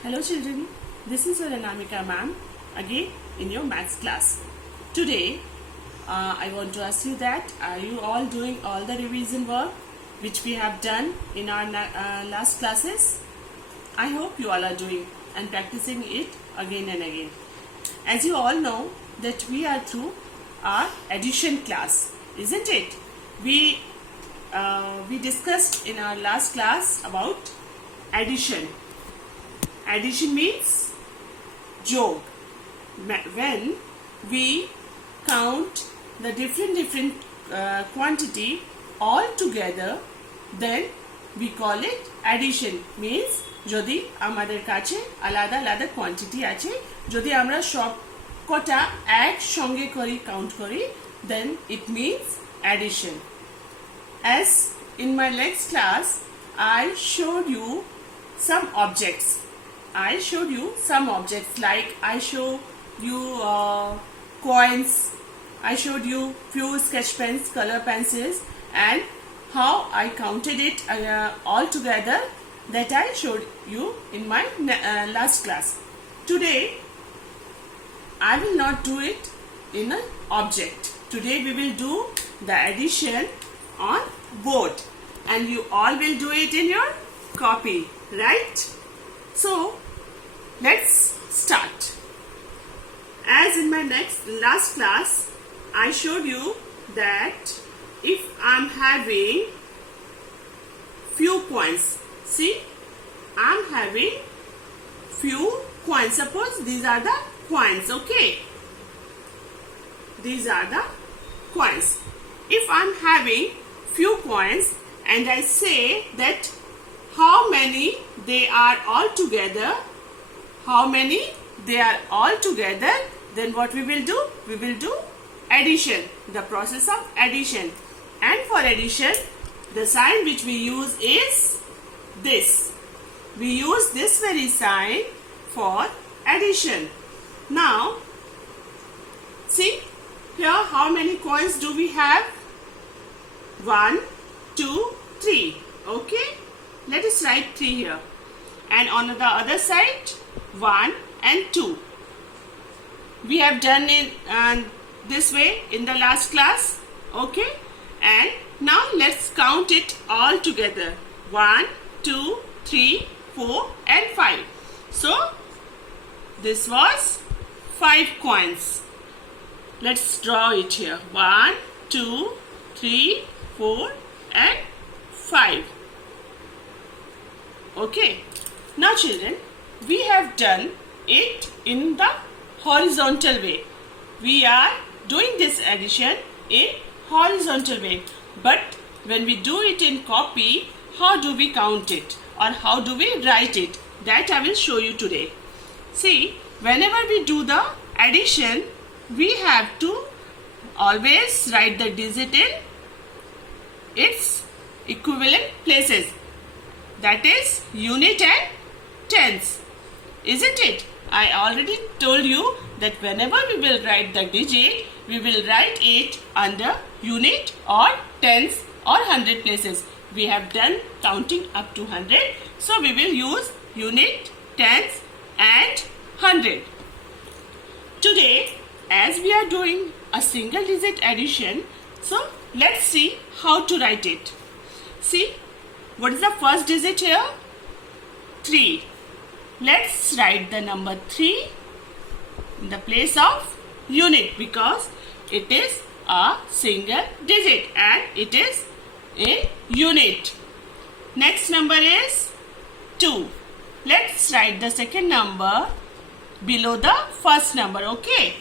Hello children, this is your Anamika ma'am again in your maths class. Today I want to ask you that are you all doing all the revision work which we have done in our last classes? I hope you all are doing and practicing it again and again. As you all know that we are through our addition class, isn't it? We discussed in our last class about addition. Addition means jog. When we count the different quantity all together, then we call it addition. Means যদি আমাদের কাছে আলাদা আলাদা quantity আছে, যদি আমরা সব কটা একসঙ্গে করি কাউন্ট করি, then it means addition. As in my next class, I showed you some objects. Like I show you coins, I showed you few sketch pens, color pencils, and how I counted it all together, that I showed you in my last class. Today I will not do it in an object. Today we will do the addition on board, and you all will do it in your copy, right? So let's start. As in my last class, I showed you that if I'm having few coins, see, I'm having few coins. Suppose these are the coins, okay? These are the coins. If I'm having few coins and I say that how many they are all together, then what we will do? We will do addition, the process of addition. And for addition, the sign which we use is this. We use this very sign for addition. Now, see here, how many coins do we have? 1, 2, 3. Okay, let us write 3 here. And on the other side, 1 and 2. We have done it this way in the last class. Okay, and now let's count it all together. 1, 2, 3, 4 and 5. So this was 5 coins. Let's draw it here. 1, 2, 3, 4 and 5. Okay. Now children, we have done it in the horizontal way. We are doing this addition in horizontal way. But when we do it in copy, how do we count it? Or how do we write it? That I will show you today. See, whenever we do the addition, we have to always write the digit in its equivalent places. That is unit and tens, isn't it? I already told you that whenever we will write the digit, we will write it under unit or tens or 100 places. We have done counting up to 100, so we will use unit, tens and 100. Today, as we are doing a single digit addition, so let's see how to write it. See, what is the first digit here? 3. Let's write the number 3 in the place of unit, because it is a single digit and it is a unit. Next number is 2. Let's write the second number below the first number, okay?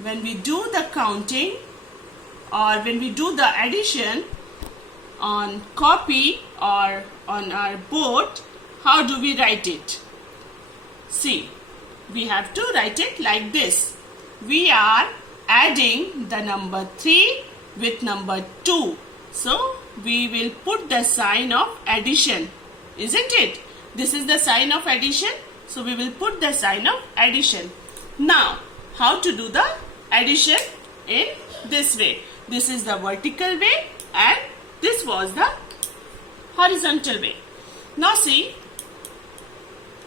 When we do the counting or when we do the addition on copy or on our board, how do we write it? See, we have to write it like this. We are adding the number 3 with number 2. So, we will put the sign of addition, isn't it? This is the sign of addition. So, we will put the sign of addition. Now, how to do the addition in this way? This is the vertical way and this was the horizontal way. Now see,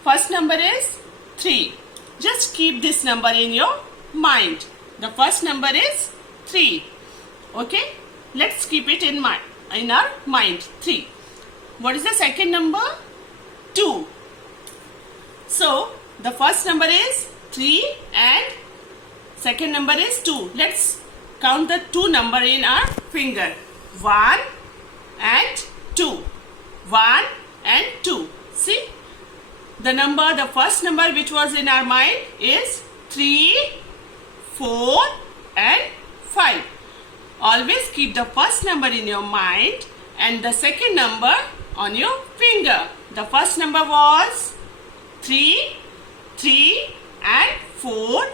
first number is 3. Just keep this number in your mind. The first number is 3. Okay? Let's keep it in our mind. 3. What is the second number? 2. So, the first number is 3 and second number is 2. Let's count the 2 number in our finger. 1 and 2. 1 and 2. See? The first number which was in our mind is 3, 4 and 5. Always keep the first number in your mind and the second number on your finger. The first number was 3, 3 and 4,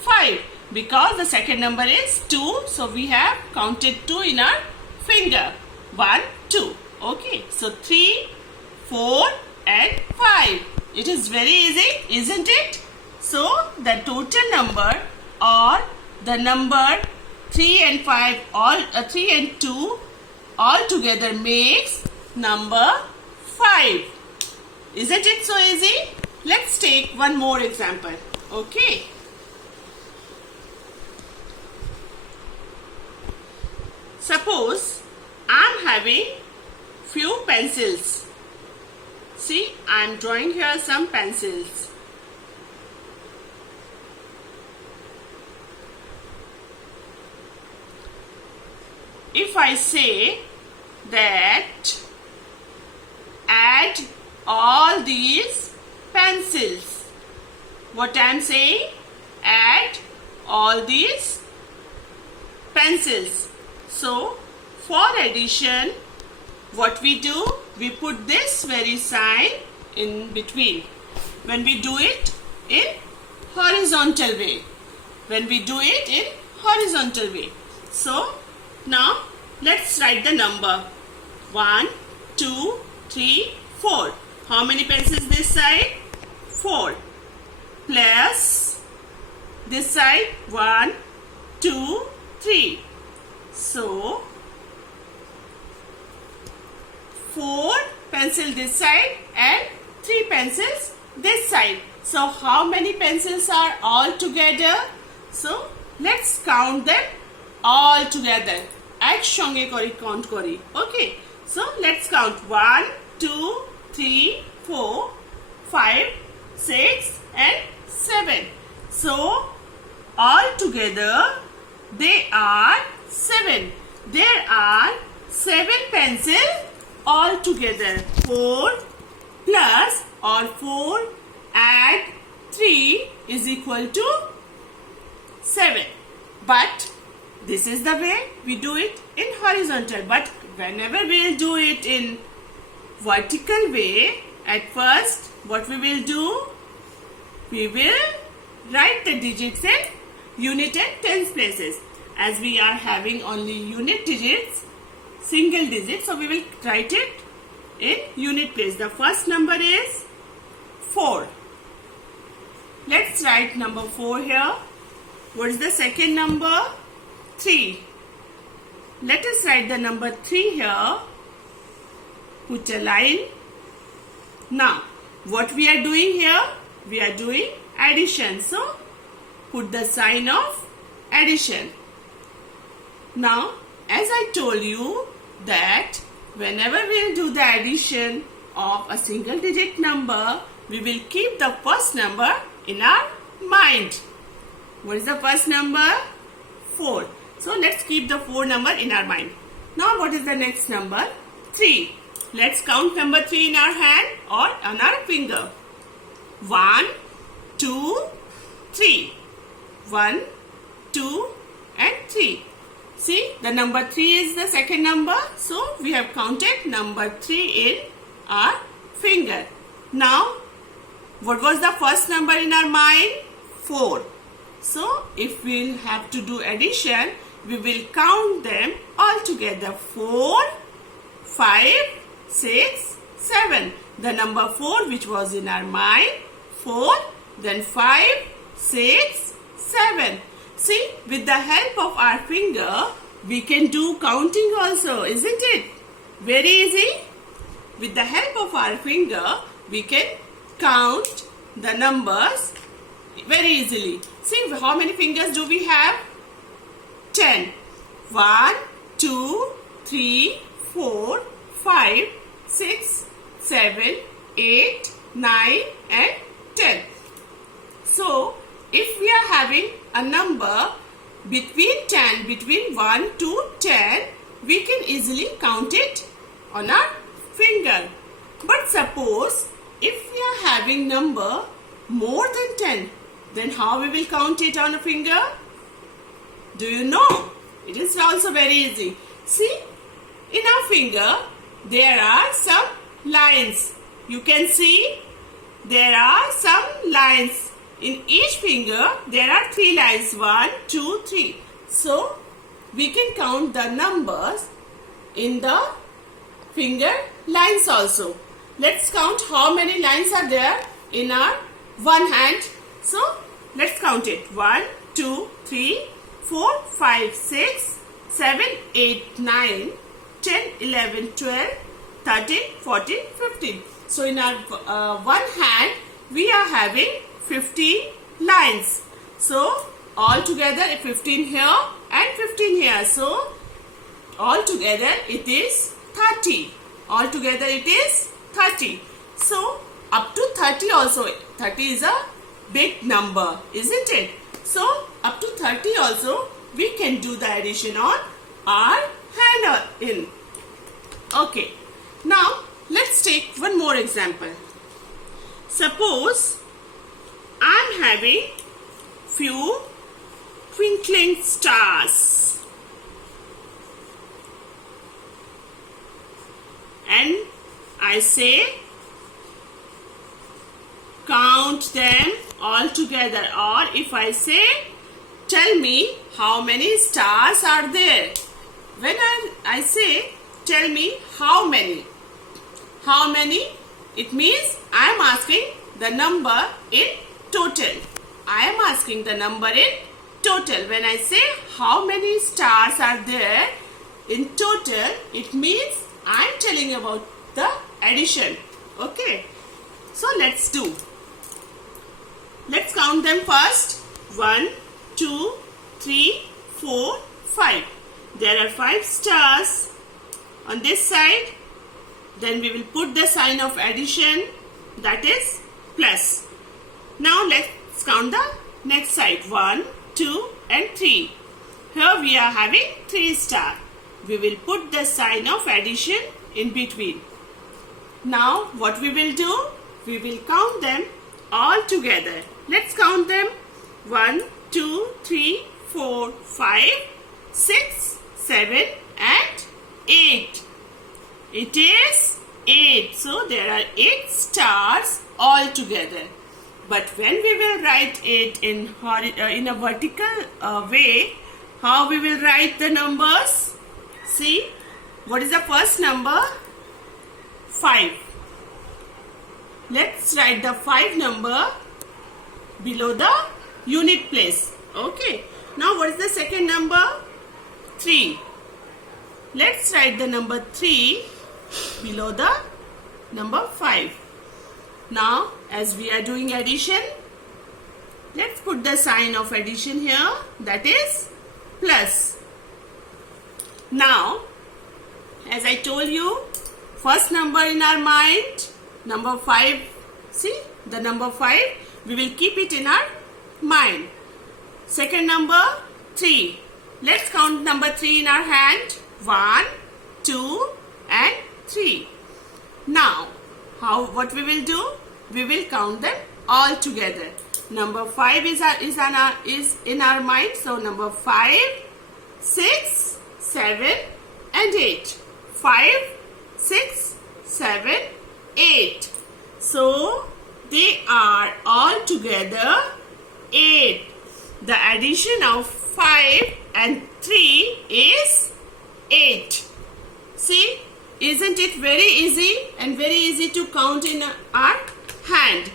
5. Because the second number is 2, so we have counted 2 in our finger. 1, 2. Okay, so 3, 4 and 5. It is very easy, isn't it? So, the total number or the number 3 and 5, 3 and 2 all together makes number 5. Isn't it so easy? Let's take one more example. Okay. Suppose I am having few pencils. See, I am drawing here some pencils. If I say that add all these pencils, what I am saying? Add all these pencils. So, for addition, what we do? We put this very sign in between. When we do it in horizontal way. When we do it in horizontal way. So, now let's write the number. 1, 2, 3, 4. How many pencils this side? 4. Plus this side 1, 2, 3. So, 4 pencils this side and 3 pencils this side. So, how many pencils are all together? So, let's count them all together. একসঙ্গে করি count করি. Okay. So, let's count 1, 2, 3, 4, 5, 6 and 7. So, all together they are 7. There are 7 pencils all together. 4 plus or 4 add 3 is equal to 7. But this is the way we do it in horizontal. But whenever we will do it in vertical way, at first what we will do? We will write the digits in unit and tens places. As we are having only unit digits, single digits, so we will write it in unit place. The first number is 4. Let's write number 4 here. What is the second number? 3. Let us write the number 3 here. Put a line. Now, what we are doing here? We are doing addition. So, put the sign of addition. Now, as I told you that whenever we will do the addition of a single digit number, we will keep the first number in our mind. What is the first number? 4. So, let's keep the 4 number in our mind. Now, what is the next number? 3. Let's count number 3 in our hand or on our finger. 1, 2, 3. 1, 2 and 3. See, the number 3 is the second number. So, we have counted number 3 in our finger. Now, what was the first number in our mind? 4. So, if we will have to do addition, we will count them all together. 4, 5, 6, 7. The number 4 which was in our mind. 4, then 5, 6, 7. See, with the help of our finger, we can do counting also, isn't it? Very easy. With the help of our finger, we can count the numbers very easily. See, how many fingers do we have? 10. 1, 2, 3, 4, 5, 6, 7, 8, 9 and 10. So, if we are having a number between 1 to 10, we can easily count it on our finger. But suppose if we are having number more than 10, then how we will count it on a finger? Do you know? It is also very easy. See, in our finger there are some lines. You can see there are some lines. In each finger there are 3 lines. 1, 2, 3. So we can count the numbers in the finger lines also. Let's count how many lines are there in our one hand. So let's count it. 1, 2, 3, 4, 5, 6, 7, 8, 9, 10, 11, 12, 13, 14, 15. So in our one hand we are having 15 lines. So all together 15 here and 15 here. So all together it is 30. All together it is 30. So up to 30 also. 30 is a big number, isn't it? So up to 30 also we can do the addition on our hand in. Okay. Now let's take one more example. Suppose I am having few twinkling stars and I say count them all together, or if I say tell me how many stars are there. When I say tell me how many, it means I am asking the number in total. I am asking the number in total. When I say how many stars are there in total, it means I am telling about the addition. Okay. So let's do. Let's count them first. 1, 2, 3, 4, 5. There are 5 stars on this side. Then we will put the sign of addition, that is plus. Now let's count the next side. 1, 2 and 3. Here we are having 3 stars. We will put the sign of addition in between. Now what we will do? We will count them all together. Let's count them. 1, 2, 3, 4, 5, 6, 7 and 8. It is 8. So there are 8 stars all together. But when we will write it in a vertical way, how we will write the numbers? See, what is the first number? 5. Let's write the 5 number below the unit place. Okay. Now what is the second number? 3. Let's write the number 3 below the number 5. Now as we are doing addition, let's put the sign of addition here, that is plus. Now as I told you, first number in our mind, number 5. See, the number 5, we will keep it in our mind. Second number 3. Let's count number 3 in our hand. 1, 2 and 3. Now what we will do? We will count them all together. Number 5 is in our mind. So number 5, 6, 7 and 8. 5, 6, 7, 8. So they are all together 8. The addition of 5 and 3 is 8. See, isn't it very easy and very easy to count in our hand?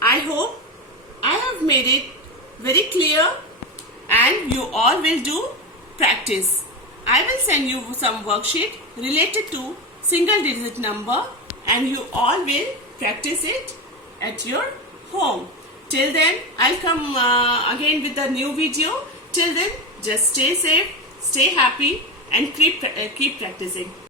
I hope I have made it very clear and you all will do practice. I will send you some worksheet related to single digit number and you all will practice it at your home. Till then, I'll come again with a new video. Till then, just stay safe, stay happy, and keep practicing.